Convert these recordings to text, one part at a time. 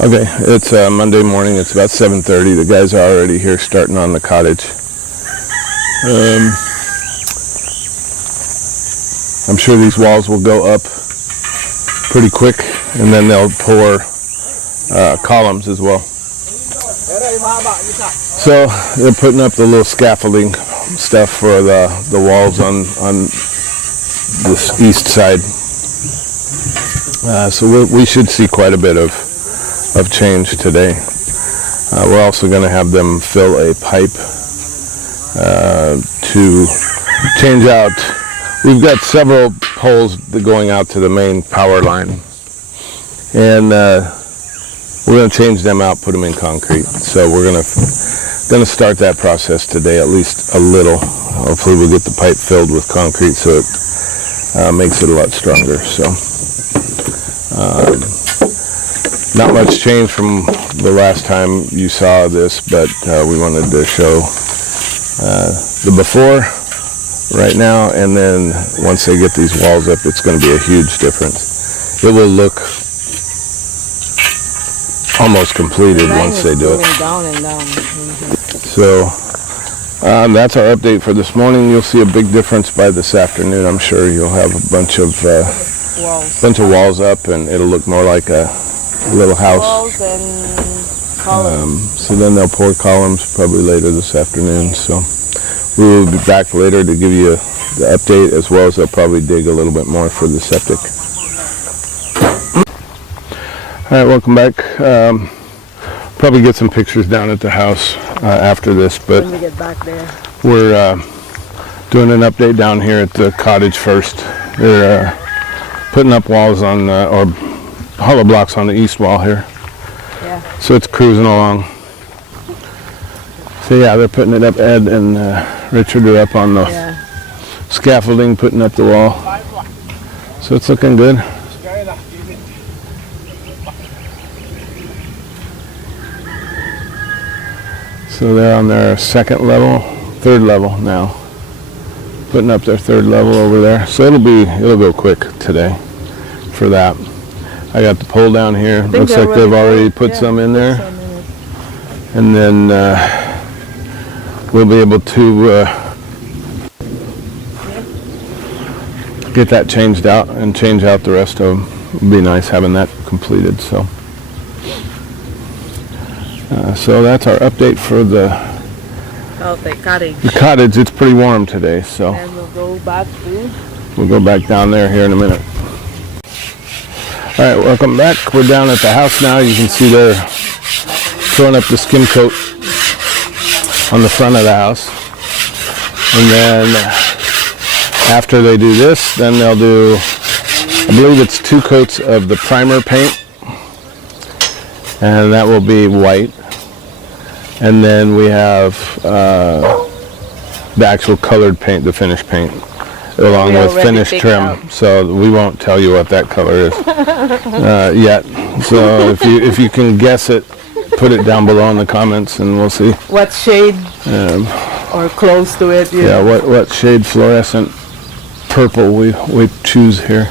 Okay, it's Monday morning. It's about 7:30. The guys are already here starting on the cottage. I'm sure these walls will go up pretty quick, and then they'll pour columns as well. So they're putting up the little scaffolding stuff for the walls on this east side. So we should see quite a bit of change today. We're also going to have them fill a pipe to change out. We've got several poles going out to the main power line, and we're going to change them out, put them in concrete. So we're going to start that process today, at least a little. Hopefully we'll get the pipe filled with concrete so it makes it a lot stronger. So not much change from the last time you saw this, but we wanted to show the before right now, and then once they get these walls up, it's going to be a huge difference. It will look almost completed once they do it. Down and down. So that's our update for this morning. You'll see a big difference by this afternoon. I'm sure you'll have a bunch of walls up, and it'll look more like a little house. Walls and columns. So then they'll pour columns probably later this afternoon. So we will be back later to give you the update, as well as they'll probably dig a little bit more for the septic. All right, welcome back. Probably get some pictures down at the house after this, but when we get back there, we're doing an update down here at the cottage first. They're putting up walls on, or hollow blocks on the east wall here. Yeah. So it's cruising along. So yeah, they're putting it up. Ed and Richard are up on the scaffolding, putting up the wall. So it's looking good. So they're on their third level now. Putting up their third level over there. So it'll go quick today for that. I got the pole down here. Looks like they've already put some in there. And then we'll be able to get that changed out and change out the rest of them. It'd be nice having that completed. So that's our update for the cottage. The cottage. It's pretty warm today, so And we'll go back down there here in a minute. All right, welcome back. We're down at the house now. You can see they're throwing up the skim coat on the front of the house. And then after they do this, then they'll do, I believe it's 2 coats of the primer paint, and that will be white. And then we have the actual colored paint, the finished paint, along with finished trim. So we won't tell you what that color is yet. So if you can guess it, put it down below in the comments, and we'll see what shade or close to it. Yeah, what shade fluorescent purple we choose here.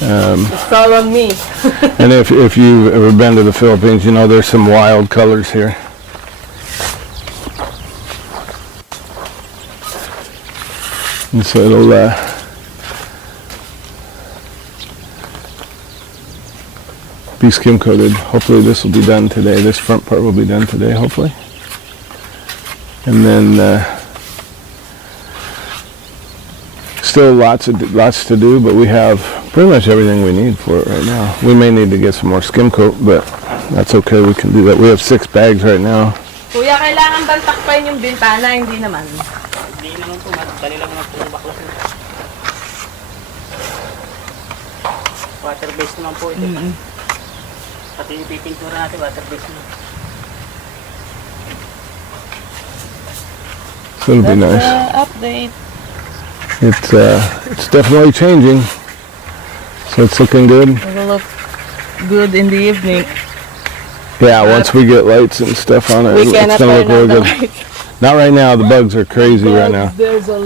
It's all on me. And if you've ever been to the Philippines, you know there's some wild colors here. And so it'll be skim coated. Hopefully this will be done today. This front part will be done today, hopefully. And then still lots to do, but we have pretty much everything we need for it right now. We may need to get some more skim coat, but that's okay. We can do that. We have 6 bags right now. Kuya, kailangan bang takpan yung bintana? Hindi naman. Hindi naman po, madali lang naman po baklas nito. Water-based naman po ito. Pati yung pipintura natin, water-based naman. So it'll be nice. Update. It's definitely changing. So it's looking good. It will look good in the evening. Yeah, once we get lights and stuff on it, it's gonna look really good. Not right now. The bugs are crazy right now,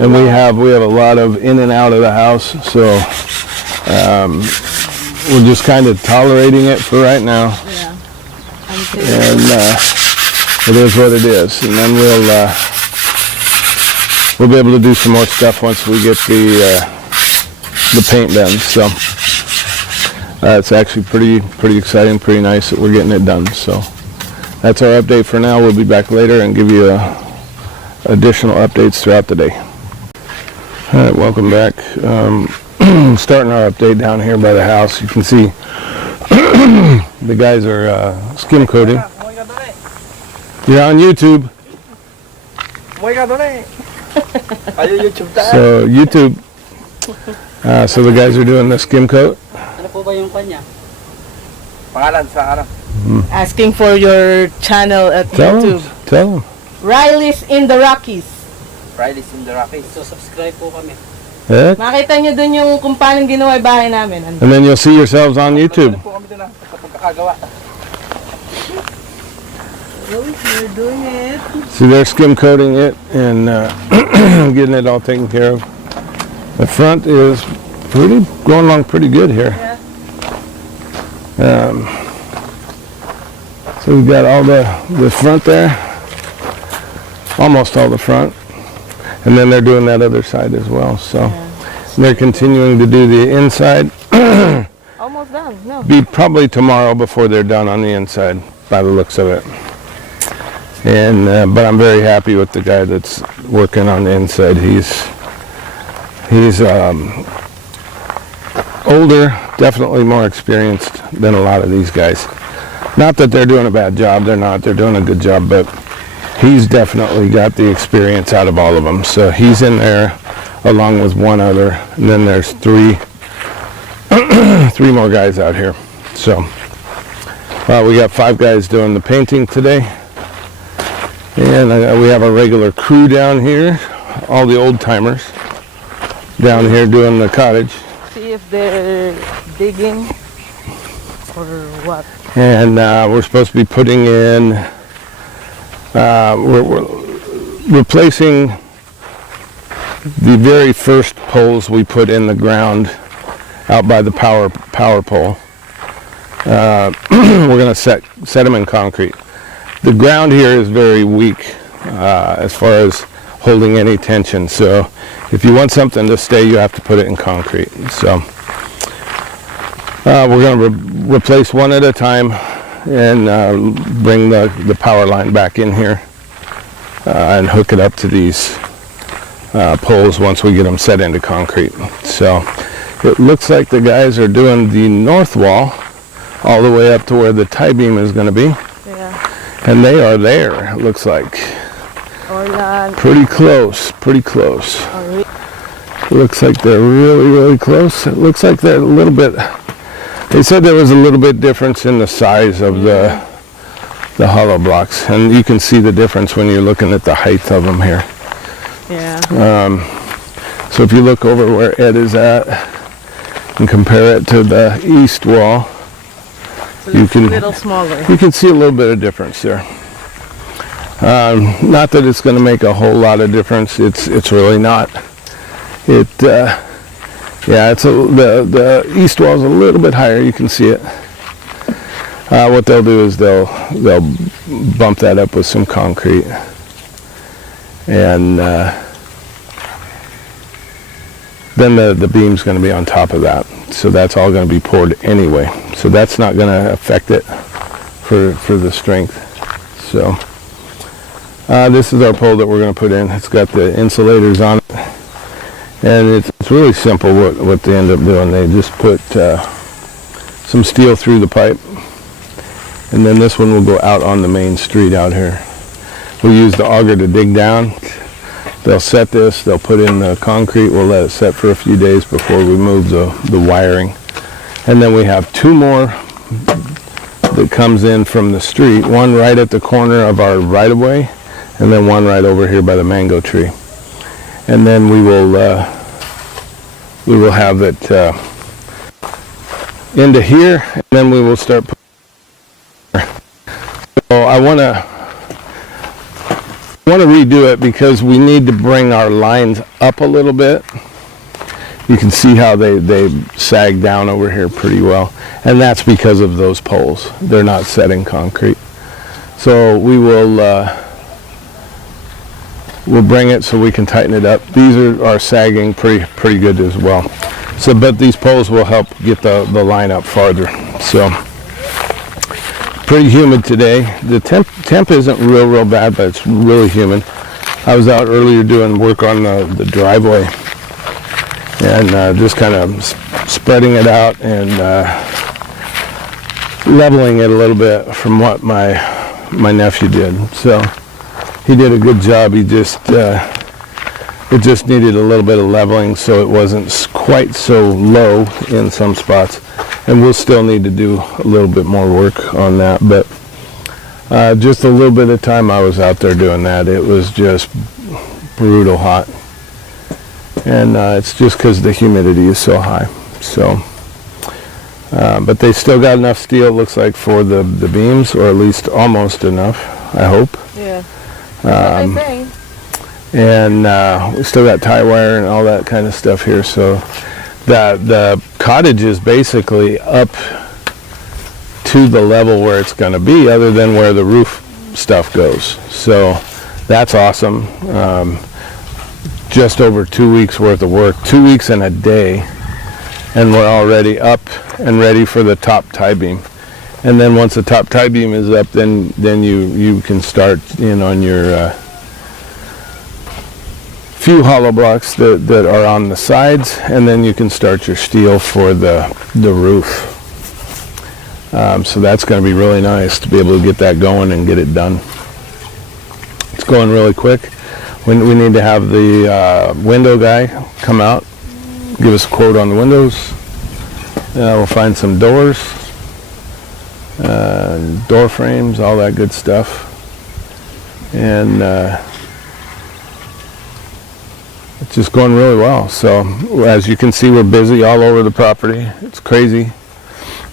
and we have a lot of in and out of the house. So we're just kind of tolerating it for right now. Yeah. and it is what it is. And then we'll be able to do some more stuff once we get the paint done. So it's actually pretty exciting, pretty nice that we're getting it done. So that's our update for now. We'll be back later and give you additional updates throughout the day. All right, welcome back. Starting our update down here by the house. You can see the guys are skim coating. You're on YouTube. So YouTube. So the guys are doing the skim coat. Ano po ba yung kanya? Pangalan sa ano? Asking for your channel at YouTube. Tell them. Riley's in the Rockies. Riley's in the Rockies. So subscribe po kami. Yeah. Makita nyo dun yung kung paano ginawa yung bahay namin. And then you'll see yourselves on YouTube. Po kami doon sa pagkakagawa. You're doing it. See, they're skim coating it and getting it all taken care of. The front is going along pretty good here. So we've got all the front there, almost all the front, and then they're doing that other side as well. So they're continuing to do the inside. Almost done. No. Be probably tomorrow before they're done on the inside, by the looks of it. And but I'm very happy with the guy that's working on the inside. He's older, definitely more experienced than a lot of these guys. Not that they're doing a bad job, they're not, they're doing a good job, but he's definitely got the experience out of all of them. So he's in there along with one other, and then there's three more guys out here. So we got 5 guys doing the painting today, and we have a regular crew down here, all the old timers down here doing the cottage. See if they're digging or what. And we're supposed to be putting in, we're replacing the very first poles we put in the ground out by the power pole. We're going to set them in concrete. The ground here is very weak as far as holding any tension, so if you want something to stay, you have to put it in concrete. So we're going to replace one at a time and bring the power line back in here and hook it up to these poles once we get them set into concrete. So it looks like the guys are doing the north wall all the way up to where the tie beam is going to be. Yeah. And they are there, it looks like. Or not. Pretty close, pretty close. Or It looks like they're really close. It looks like they're a little bit, they said there was a little bit difference in the size of the hollow blocks, and you can see the difference when you're looking at the height of them here. yeah. So if you look over where Ed is at and compare it to the east wall, you can a little smaller. you can see a little bit of difference there. Not that it's going to make a whole lot of difference. It's really not. Yeah, the east wall is a little bit higher. You can see it. What they'll do is they'll bump that up with some concrete, and then the beam's going to be on top of that. So that's all going to be poured anyway. So that's not going to affect it for the strength. So this is our pole that we're going to put in. It's got the insulators on it, and it's really simple what they end up doing. They just put some steel through the pipe, and then this one will go out on the main street out here. We'll use the auger to dig down. They'll set this, they'll put in the concrete, we'll let it set for a few days before we move the wiring. And then we have 2 more that comes in from the street, one right at the corner of our right-of-way, and then one right over here by the mango tree. And then we will have it into here, and then we will start putting. So I want to redo it because we need to bring our lines up a little bit. You can see how they sag down over here pretty well, and that's because of those poles. They're not set in concrete. So we will we'll bring it so we can tighten it up. These are sagging pretty good as well. So, but these poles will help get the line up farther. So, pretty humid today. The temp isn't real bad, but it's really humid. I was out earlier doing work on the driveway and just kind of spreading it out and leveling it a little bit from what my nephew did. So he did a good job. He just it just needed a little bit of leveling so it wasn't quite so low in some spots, and we'll still need to do a little bit more work on that, but just a little bit of time I was out there doing that. It was just brutal hot, and it's just because the humidity is so high. So but they still got enough steel, it looks like, for the beams, or at least almost enough, I hope. Yeah. That's what I say. And we still got tie wire and all that kind of stuff here. So the cottage is basically up to the level where it's going to be, other than where the roof stuff goes. So that's awesome. Just over 2 weeks worth of work, 2 weeks and a day, and we're already up and ready for the top tie beam. And then once the top tie beam is up, then you can start on your few hollow blocks that are on the sides, and then you can start your steel for the roof. So that's going to be really nice to be able to get that going and get it done. It's going really quick. We need to have the window guy come out, give us a quote on the windows. We'll find some doors, door frames, all that good stuff. And it's just going really well. So as you can see, we're busy all over the property. It's crazy,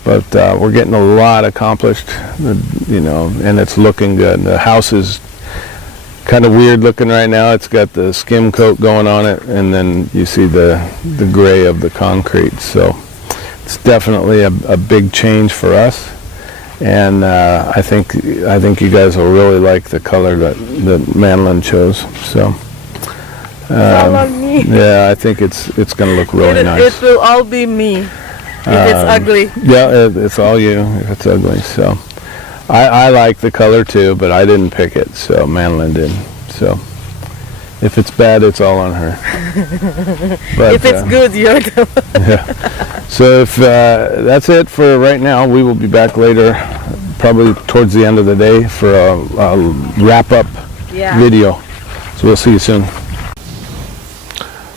but we're getting a lot accomplished, and it's looking good. The house is kind of weird looking right now. It's got the skim coat going on it, and then you see the gray of the concrete. So it's definitely a big change for us, and I think you guys will really like the color that Manlin chose. So. All on me. Yeah, I think it's going to look really nice. It will all be me if it's ugly. Yeah, it's all you if it's ugly. So I like the color too, but I didn't pick it, so Manlin did. So if it's bad, it's all on her. But, if it's good, you're the one. Yeah. So if that's it for right now, we will be back later, probably towards the end of the day, for a wrap-up video. So we'll see you soon.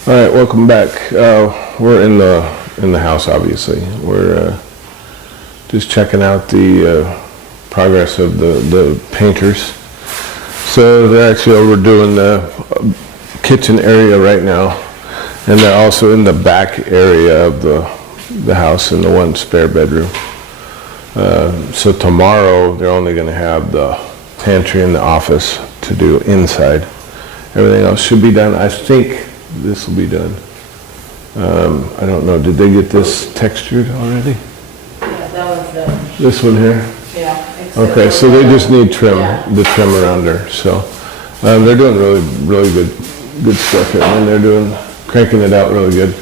All right, welcome back. We're in the house, obviously. We're just checking out the progress of the painters. So they're actually overdoing the kitchen area right now, and they're also in the back area of the house in the one spare bedroom. So tomorrow they're only going to have the pantry and the office to do inside. Everything else should be done. I think this will be done. I don't know, did they get this textured already? Yeah, that was done. This one here? Yeah. Okay, so they just need trim, the trim around her. So they're doing really good stuff here. And they're cranking it out really good.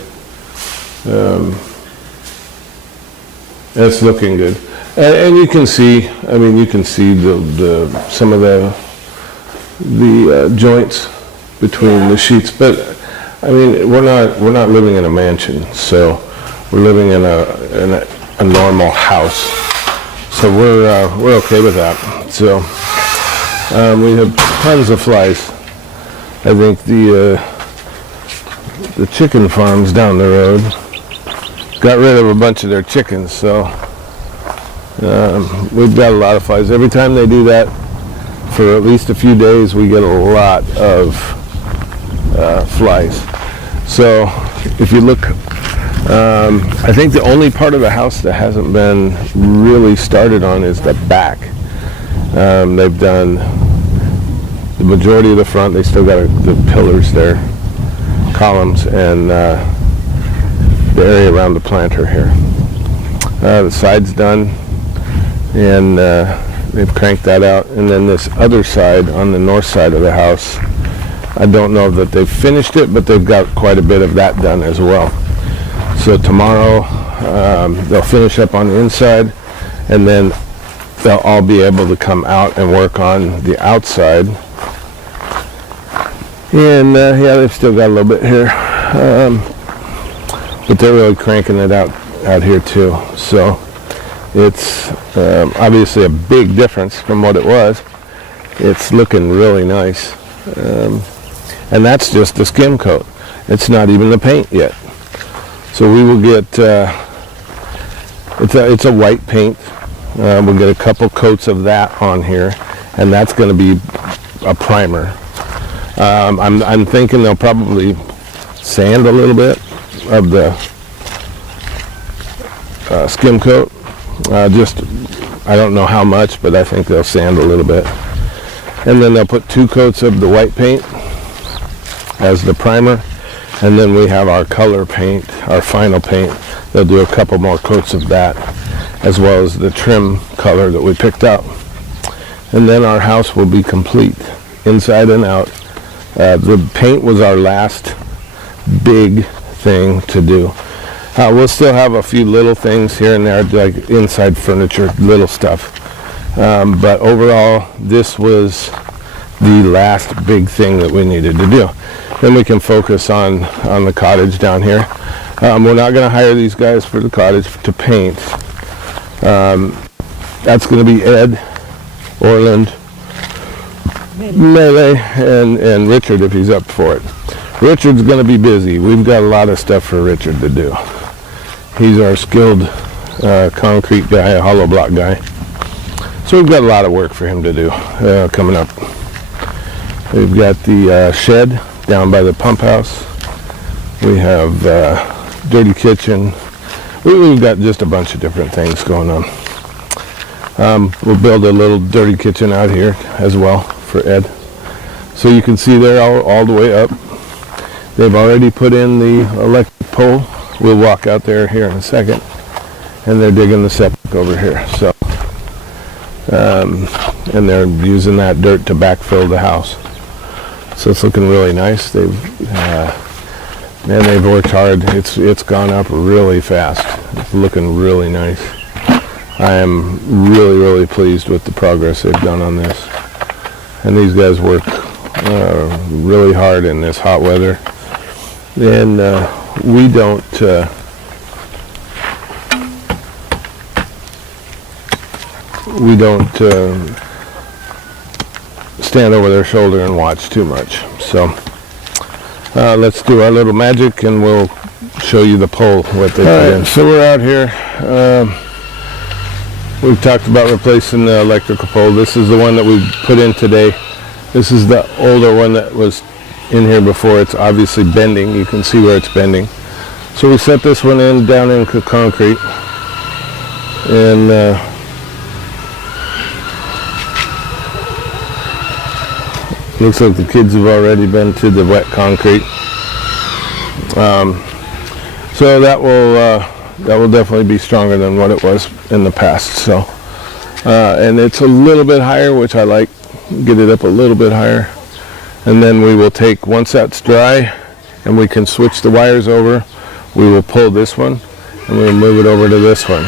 It's looking good. And you can see, some of the joints between the sheets, but we're not living in a mansion, so we're living in a normal house, so we're okay with that. So we have tons of flies. I think the chicken farms down the road got rid of a bunch of their chickens, so we've got a lot of flies. Every time they do that for at least a few days, we get a lot of flies. So if you look, I think the only part of the house that hasn't been really started on is the back. They've done the majority of the front. They still got the pillars there, columns, and the area around the planter here. The side's done, and they've cranked that out. And then this other side, on the north side of the house, I don't know that they've finished it, but they've got quite a bit of that done as well. So tomorrow they'll finish up on the inside, and then they'll all be able to come out and work on the outside. And yeah, they've still got a little bit here, but they're really cranking it out here too. So it's obviously a big difference from what it was. It's looking really nice, and that's just the skim coat. It's not even the paint yet. So we will get it's a white paint. We'll get a couple coats of that on here, and that's going to be a primer. I'm thinking they'll probably sand a little bit of the skim coat. I don't know how much, but I think they'll sand a little bit. And then they'll put 2 coats of the white paint as the primer. And then we have our color paint, our final paint. They'll do a couple more coats of that, as well as the trim color that we picked out. And then our house will be complete, inside and out. The paint was our last big thing to do. We'll still have a few little things here and there, like inside furniture, little stuff. But overall, this was the last big thing that we needed to do. Then we can focus on the cottage down here. We're not going to hire these guys for the cottage to paint. That's going to be Ed, Orland, Melee, and Richard if he's up for it. Richard's going to be busy. We've got a lot of stuff for Richard to do. He's our skilled concrete guy, a hollow block guy. So we've got a lot of work for him to do coming up. We've got the shed down by the pump house. We have dirty kitchen. We've got just a bunch of different things going on. We'll build a little dirty kitchen out here as well for Ed. So you can see there all the way up. They've already put in the electric pole. We'll walk out there here in a second. And they're digging the septic over here. So, and they're using that dirt to backfill the house. So it's looking really nice. They've worked hard. It's gone up really fast. It's looking really nice. I am really, really pleased with the progress they've done on this. And these guys work really hard in this hot weather. And we don't stand over their shoulder and watch too much. So let's do our little magic and we'll show you the pole, what they put in. So we're out here. We've talked about replacing the electrical pole. This is the one that we put in today. This is the older one that was in here before. It's obviously bending. You can see where it's bending. So we set this one in down into concrete. And looks like the kids have already been to the wet concrete. So that will definitely be stronger than what it was in the past. So, and it's a little bit higher, which I like. Get it up a little bit higher. And then we will take, once that's dry and we can switch the wires over, we will pull this one and we'll move it over to this one.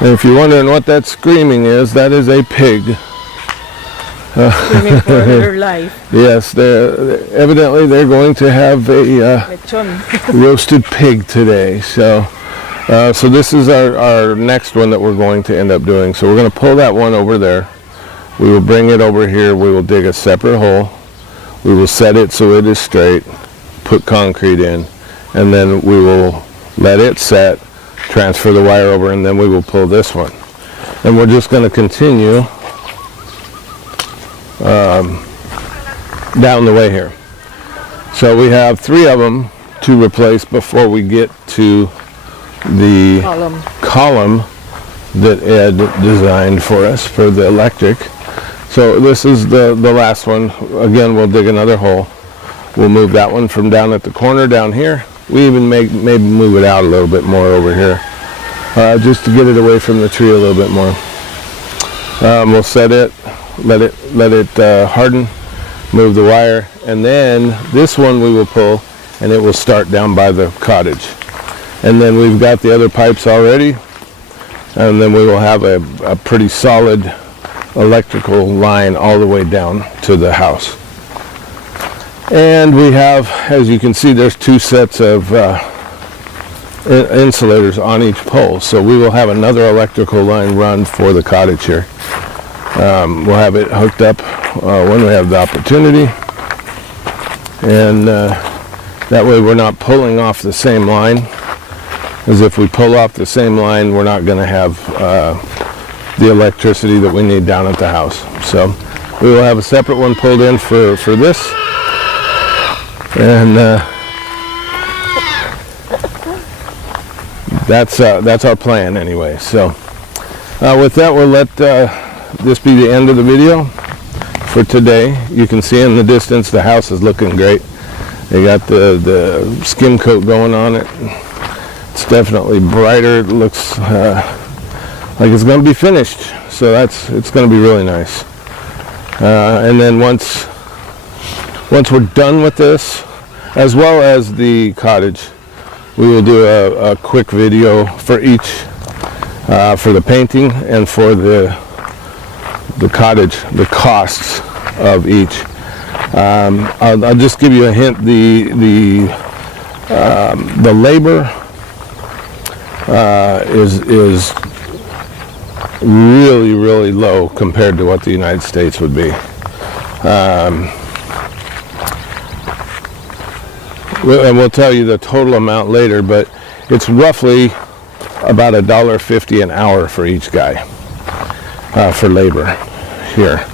And if you're wondering what that screaming is, that is a pig. Screaming for her life. Yes, evidently they're going to have a roasted pig today. So this is our next one that we're going to end up doing. So we're going to pull that one over there. We will bring it over here. We will dig a separate hole. We will set it so it is straight, put concrete in, and then we will let it set, transfer the wire over, and then we will pull this one. And we're just going to continue down the way here. So we have 3 of them to replace before we get to the column that Ed designed for us for the electric. So this is the last one. Again, we'll dig another hole. We'll move that one from down at the corner down here. We even maybe move it out a little bit more over here. just to get it away from the tree a little bit more. We'll set it, let it harden, move the wire, and then this one we will pull, and it will start down by the cottage. And then we've got the other pipes already, and then we will have a pretty solid electrical line all the way down to the house. And we have, as you can see, there's 2 sets of insulators on each pole, so we will have another electrical line run for the cottage here. We'll have it hooked up when we have the opportunity, and that way we're not pulling off the same line, as if we pull off the same line we're not going to have the electricity that we need down at the house. So we will have a separate one pulled in for this, and that's our plan anyway. So with that, we'll let this be the end of the video for today. You can see in the distance the house is looking great. They got the skim coat going on it. It's definitely brighter. It looks like it's going to be finished, so it's going to be really nice. And then once we're done with this, as well as the cottage, we will do a quick video for each, for the painting and for the cottage, the costs of each. I'll just give you a hint. The labor is really low compared to what the United States would be. And we'll tell you the total amount later, but it's roughly about $1.50 an hour for each guy for labor here,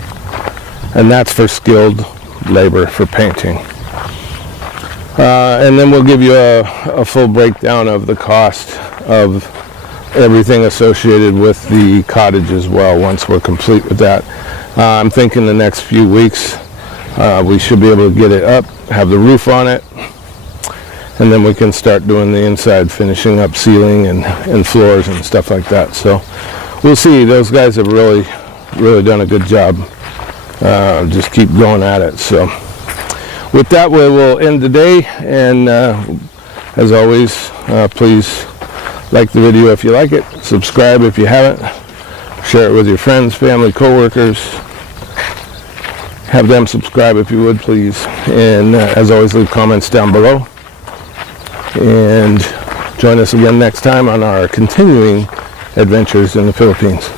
and that's for skilled labor for painting. And then we'll give you a full breakdown of the cost of everything associated with the cottage as well once we're complete with that. I'm thinking the next few weeks we should be able to get it up, have the roof on it, and then we can start doing the inside, finishing up ceiling and floors and stuff like that. So we'll see. Those guys have really done a good job. Just keep going at it. So with that, we will end the day, and as always, please like the video if you like it, subscribe if you haven't, share it with your friends, family, co-workers. Have them subscribe if you would, please, and as always, leave comments down below, and join us again next time on our continuing adventures in the Philippines.